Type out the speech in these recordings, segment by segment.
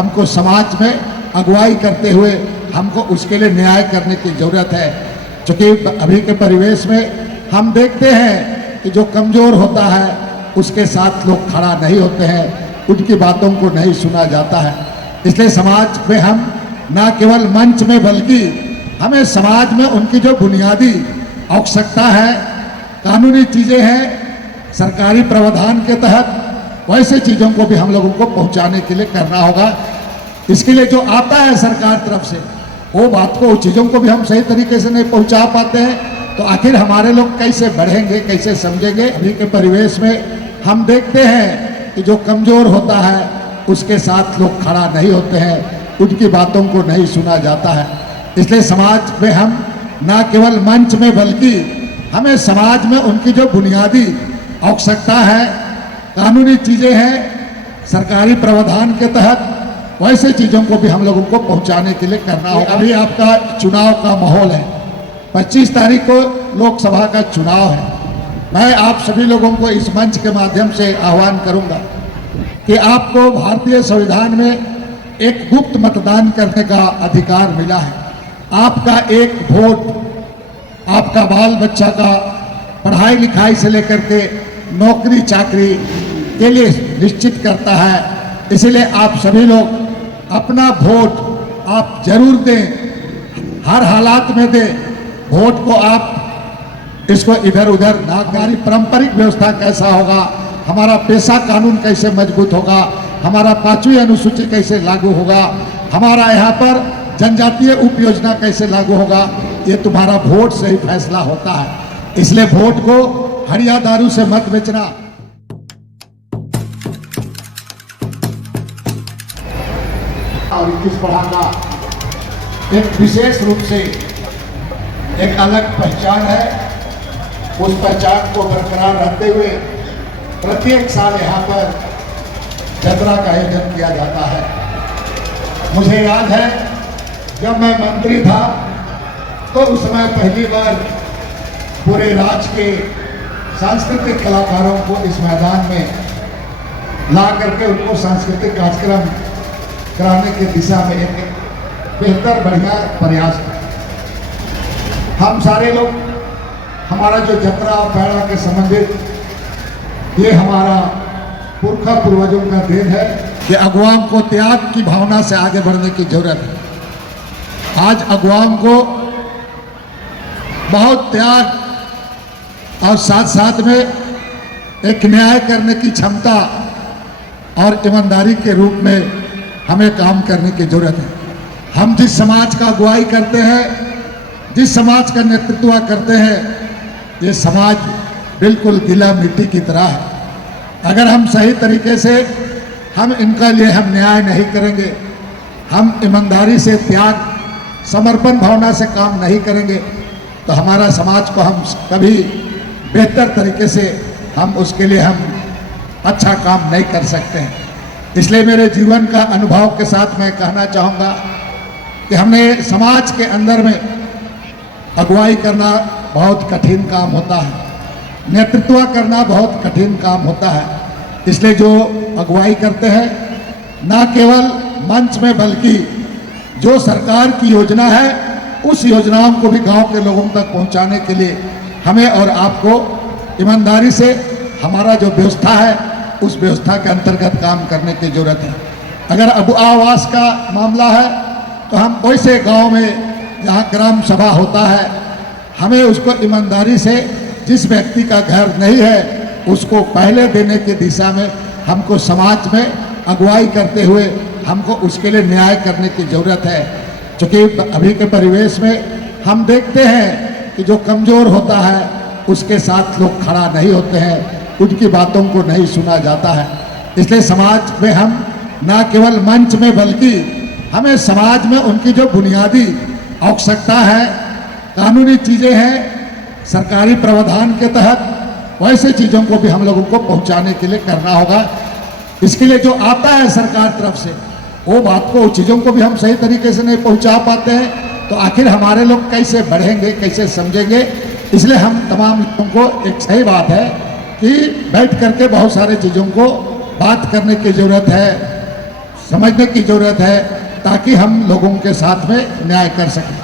हमको समाज में अगुवाई करते हुए हमको उसके लिए न्याय करने की ज़रूरत है। क्योंकि अभी के परिवेश में हम देखते हैं कि जो कमज़ोर होता है उसके साथ लोग खड़ा नहीं होते हैं, उनकी बातों को नहीं सुना जाता है। इसलिए समाज में हम न केवल मंच में बल्कि हमें समाज में उनकी जो बुनियादी आवश्यकता है, कानूनी चीज़ें हैं, सरकारी प्रावधान के तहत वैसे चीज़ों को भी हम लोगों को पहुंचाने के लिए करना होगा। इसके लिए जो आता है सरकार तरफ से वो बात को, चीज़ों को भी हम सही तरीके से नहीं पहुंचा पाते हैं तो आखिर हमारे लोग कैसे बढ़ेंगे, कैसे समझेंगे। अभी के परिवेश में हम देखते हैं कि जो कमज़ोर होता है उसके साथ लोग खड़ा नहीं होते हैं, उनकी बातों को नहीं सुना जाता है। इसलिए समाज में हम न केवल मंच में बल्कि हमें समाज में उनकी जो बुनियादी आवश्यकता है, कानूनी चीज़ें हैं, सरकारी प्रावधान के तहत वैसे चीज़ों को भी हम लोगों को पहुंचाने के लिए करना होगा। अभी आपका चुनाव का माहौल है, 25 तारीख को लोकसभा का चुनाव है। मैं आप सभी लोगों को इस मंच के माध्यम से आह्वान करूंगा कि आपको भारतीय संविधान में एक गुप्त मतदान करने का अधिकार मिला है। आपका एक वोट आपका बाल बच्चा का पढ़ाई लिखाई से लेकर के नौकरी चाकरी के लिए निश्चित करता है। इसलिए आप सभी लोग अपना वोट आप जरूर दें, हर हालात में दें। वोट को आप इसको इधर उधर ना, हमारी पारंपरिक व्यवस्था कैसा होगा, हमारा पेशा कानून कैसे मजबूत होगा, हमारा 5वीं अनुसूची कैसे लागू होगा, हमारा यहाँ पर जनजातीय उप योजना कैसे लागू होगा, ये तुम्हारा वोट से ही फैसला होता है। इसलिए वोट को हड़िया दारू से मत बेचना। और 21 पढ़ा का एक विशेष रूप से एक अलग पहचान है। उस पहचान को बरकरार रखते हुए प्रत्येक साल यहाँ पर जतरा का आयोजन किया जाता है। मुझे याद है जब मैं मंत्री था तो उस समय पहली बार पूरे राज्य के सांस्कृतिक कलाकारों को इस मैदान में ला करके उनको सांस्कृतिक कार्यक्रम कराने की दिशा में एक बेहतर बढ़िया प्रयास है। हम सारे लोग, हमारा जो जतरा और पैड़ा के संबंधित ये हमारा पुरखा पूर्वजों का देन है कि अगुवाओं को त्याग की भावना से आगे बढ़ने की जरूरत है। आज अगुवाओं को बहुत त्याग और साथ साथ में एक न्याय करने की क्षमता और ईमानदारी के रूप में हमें काम करने की जरूरत है। हम जिस समाज का अगुवाई करते हैं, जिस समाज का नेतृत्व करते हैं, ये समाज बिल्कुल गीला मिट्टी की तरह है। अगर हम सही तरीके से हम इनका लिए हम न्याय नहीं करेंगे, हम ईमानदारी से त्याग समर्पण भावना से काम नहीं करेंगे तो हमारा समाज को हम कभी बेहतर तरीके से हम उसके लिए हम अच्छा काम नहीं कर सकते हैं। इसलिए मेरे जीवन का अनुभव के साथ मैं कहना चाहूँगा कि हमने समाज के अंदर में अगुवाई करना बहुत कठिन काम होता है, नेतृत्व करना बहुत कठिन काम होता है। इसलिए जो अगुवाई करते हैं न केवल मंच में बल्कि जो सरकार की योजना है उस योजनाओं को भी गांव के लोगों तक पहुंचाने के लिए हमें और आपको ईमानदारी से हमारा जो व्यवस्था है उस व्यवस्था के अंतर्गत काम करने की जरूरत है। अगर अब आवास का मामला है तो हम वैसे गांव में जहां ग्राम सभा होता है हमें उसको ईमानदारी से, जिस व्यक्ति का घर नहीं है उसको पहले देने की दिशा में हमको समाज में अगुवाई करते हुए हमको उसके लिए न्याय करने की ज़रूरत है। क्योंकि अभी के परिवेश में हम देखते हैं कि जो कमज़ोर होता है उसके साथ लोग खड़ा नहीं होते हैं, उनकी बातों को नहीं सुना जाता है। इसलिए समाज में हम न केवल मंच में बल्कि हमें समाज में उनकी जो बुनियादी आवश्यकता है, कानूनी चीज़ें हैं, सरकारी प्रावधान के तहत वैसे चीज़ों को भी हम लोगों को पहुंचाने के लिए करना होगा। इसके लिए जो आता है सरकार तरफ से वो बात को, चीज़ों को भी हम सही तरीके से नहीं पहुंचा पाते हैं तो आखिर हमारे लोग कैसे बढ़ेंगे, कैसे समझेंगे। इसलिए हम तमाम लोगों को एक सही बात है कि बैठ करके बहुत सारे चीज़ों को बात करने की ज़रूरत है। समझने की जरूरत है ताकि हम लोगों के साथ में न्याय कर सकें।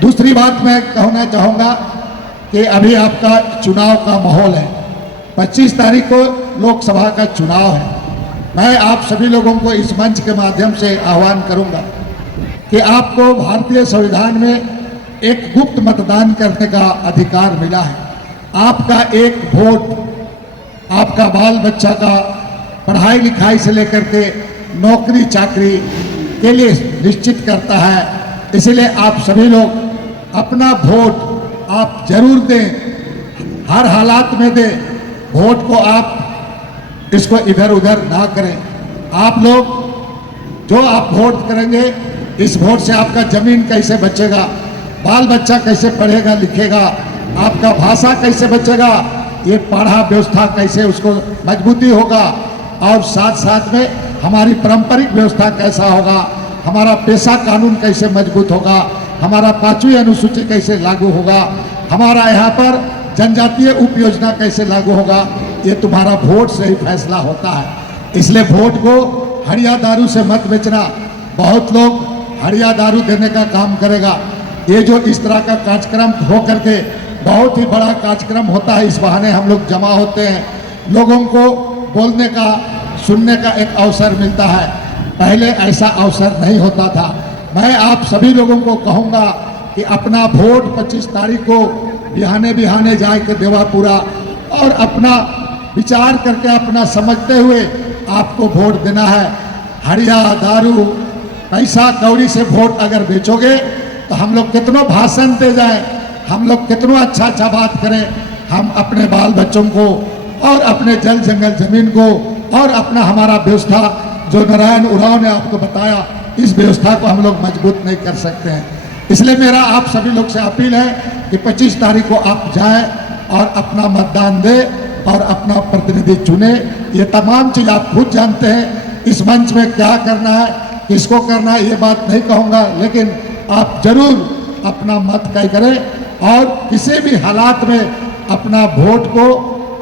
दूसरी बात मैं कहना चाहूँगा कि अभी आपका चुनाव का माहौल है। 25 तारीख को लोकसभा का चुनाव है। मैं आप सभी लोगों को इस मंच के माध्यम से आह्वान करूंगा कि आपको भारतीय संविधान में एक गुप्त मतदान करने का अधिकार मिला है। आपका एक वोट आपका बाल बच्चा का पढ़ाई लिखाई से लेकर के नौकरी चाकरी के लिए निश्चित करता है। इसलिए आप सभी लोग अपना वोट आप जरूर दें, हर हालात में दें। वोट को आप इसको इधर उधर ना करें। आप लोग जो आप वोट करेंगे, इस वोट से आपका जमीन कैसे बचेगा, बाल बच्चा कैसे पढ़ेगा लिखेगा, आपका भाषा कैसे बचेगा, ये पढ़ा व्यवस्था कैसे उसको मजबूती होगा, और साथ साथ में हमारी पारंपरिक व्यवस्था कैसा होगा, हमारा पेशा कानून कैसे मजबूत होगा, हमारा 5वीं अनुसूची कैसे लागू होगा, हमारा यहाँ पर जनजातीय उप योजना कैसे लागू होगा, ये तुम्हारा वोट से ही फैसला होता है। इसलिए वोट को हड़िया दारू से मत बेचना। बहुत लोग हड़िया दारू देने का काम करेगा। ये जो इस तरह का कार्यक्रम हो करके बहुत ही बड़ा कार्यक्रम होता है, इस बहाने हम लोग जमा होते हैं, लोगों को बोलने का सुनने का एक अवसर मिलता है। पहले ऐसा अवसर नहीं होता था। मैं आप सभी लोगों को कहूँगा कि अपना वोट 25 तारीख को बिहाने बिहाने जाए के देवापुरा और अपना विचार करके अपना समझते हुए आपको वोट देना है। हड़िया दारू पैसा कौड़ी से वोट अगर बेचोगे तो हम लोग कितनों भाषण दे जाएं, हम लोग कितनों अच्छा अच्छा बात करें, हम अपने बाल बच्चों को और अपने जल जंगल जमीन को और अपना हमारा व्यवस्था जो नारायण उरांव ने आपको बताया, इस व्यवस्था को हम लोग मजबूत नहीं कर सकते हैं। इसलिए मेरा आप सभी लोग से अपील है कि 25 तारीख को आप जाएं और अपना मतदान दें और अपना प्रतिनिधि चुने। ये तमाम चीज़ आप खुद जानते हैं। इस मंच में क्या करना है, किसको करना है, ये बात नहीं कहूँगा, लेकिन आप जरूर अपना मत तय करें और किसी भी हालात में अपना वोट को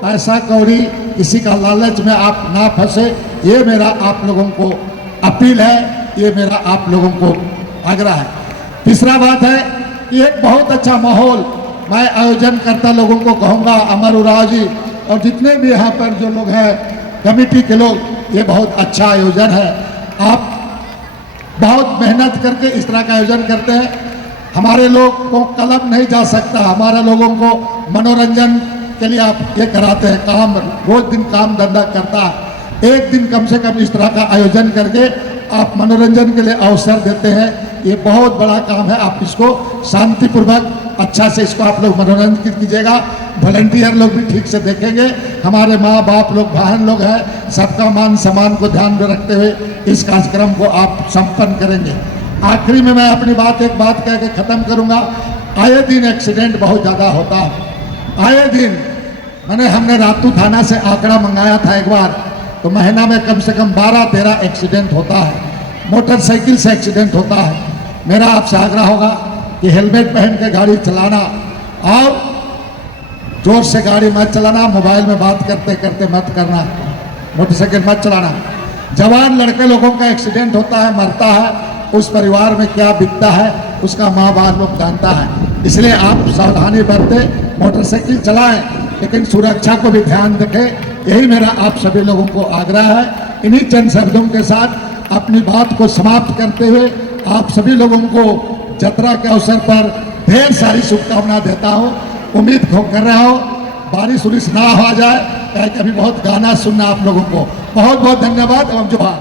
पैसा कौड़ी किसी का लालच में आप ना फंसे, ये मेरा आप लोगों को अपील है, ये मेरा आप लोगों को आग्रह है। तीसरा बात है कि एक बहुत अच्छा माहौल मैं आयोजन करता लोगों को कहूँगा, अमर उरांव जी और जितने भी यहाँ पर जो लोग हैं कमेटी के लोग, ये बहुत अच्छा आयोजन है। आप बहुत मेहनत करके इस तरह का आयोजन करते हैं। हमारे लोग को कलम नहीं जा सकता, हमारे लोगों को मनोरंजन के लिए आप ये कराते हैं, काम रोज दिन काम धंधा करता है, एक दिन कम से कम इस तरह का आयोजन करके आप मनोरंजन के लिए अवसर देते हैं। ये बहुत बड़ा काम है। आप इसको शांतिपूर्वक अच्छा से इसको आप लोग मनोरंजन कीजिएगा। वॉलंटियर लोग भी ठीक से देखेंगे, हमारे माँ बाप लोग बहन लोग हैं, सबका मान सम्मान को ध्यान में रखते हुए इस कार्यक्रम को आप संपन्न करेंगे। आखिरी में मैं अपनी एक बात कह के ख़त्म करूँगा। आए दिन एक्सीडेंट बहुत ज़्यादा होता है, आए दिन। हमने रातू थाना से आंकड़ा मंगाया था एक बार, तो महीना में कम से कम 12-13 एक्सीडेंट होता है, मोटरसाइकिल से एक्सीडेंट होता है। मेरा आपसे आग्रह होगा कि हेलमेट पहन के गाड़ी चलाना और जोर से गाड़ी मत चलाना, मोबाइल में बात करते करते मत करना, मोटरसाइकिल मत चलाना। जवान लड़के लोगों का एक्सीडेंट होता है, मरता है, उस परिवार में क्या बीतता है उसका माँ बाप लोग जानता है। इसलिए आप सावधानी बरतें, मोटरसाइकिल चलाएं, लेकिन सुरक्षा को भी ध्यान रखें। यही मेरा आप सभी लोगों को आग्रह है। इन्हीं चंद शब्दों के साथ अपनी बात को समाप्त करते हुए आप सभी लोगों को जतरा के अवसर पर ढेर सारी शुभकामना देता हूँ। उम्मीद कर रहा हूँ बारिश उरिश ना हो जाए, कभी बहुत गाना सुनना आप लोगों को। बहुत बहुत धन्यवाद एवं जोहार।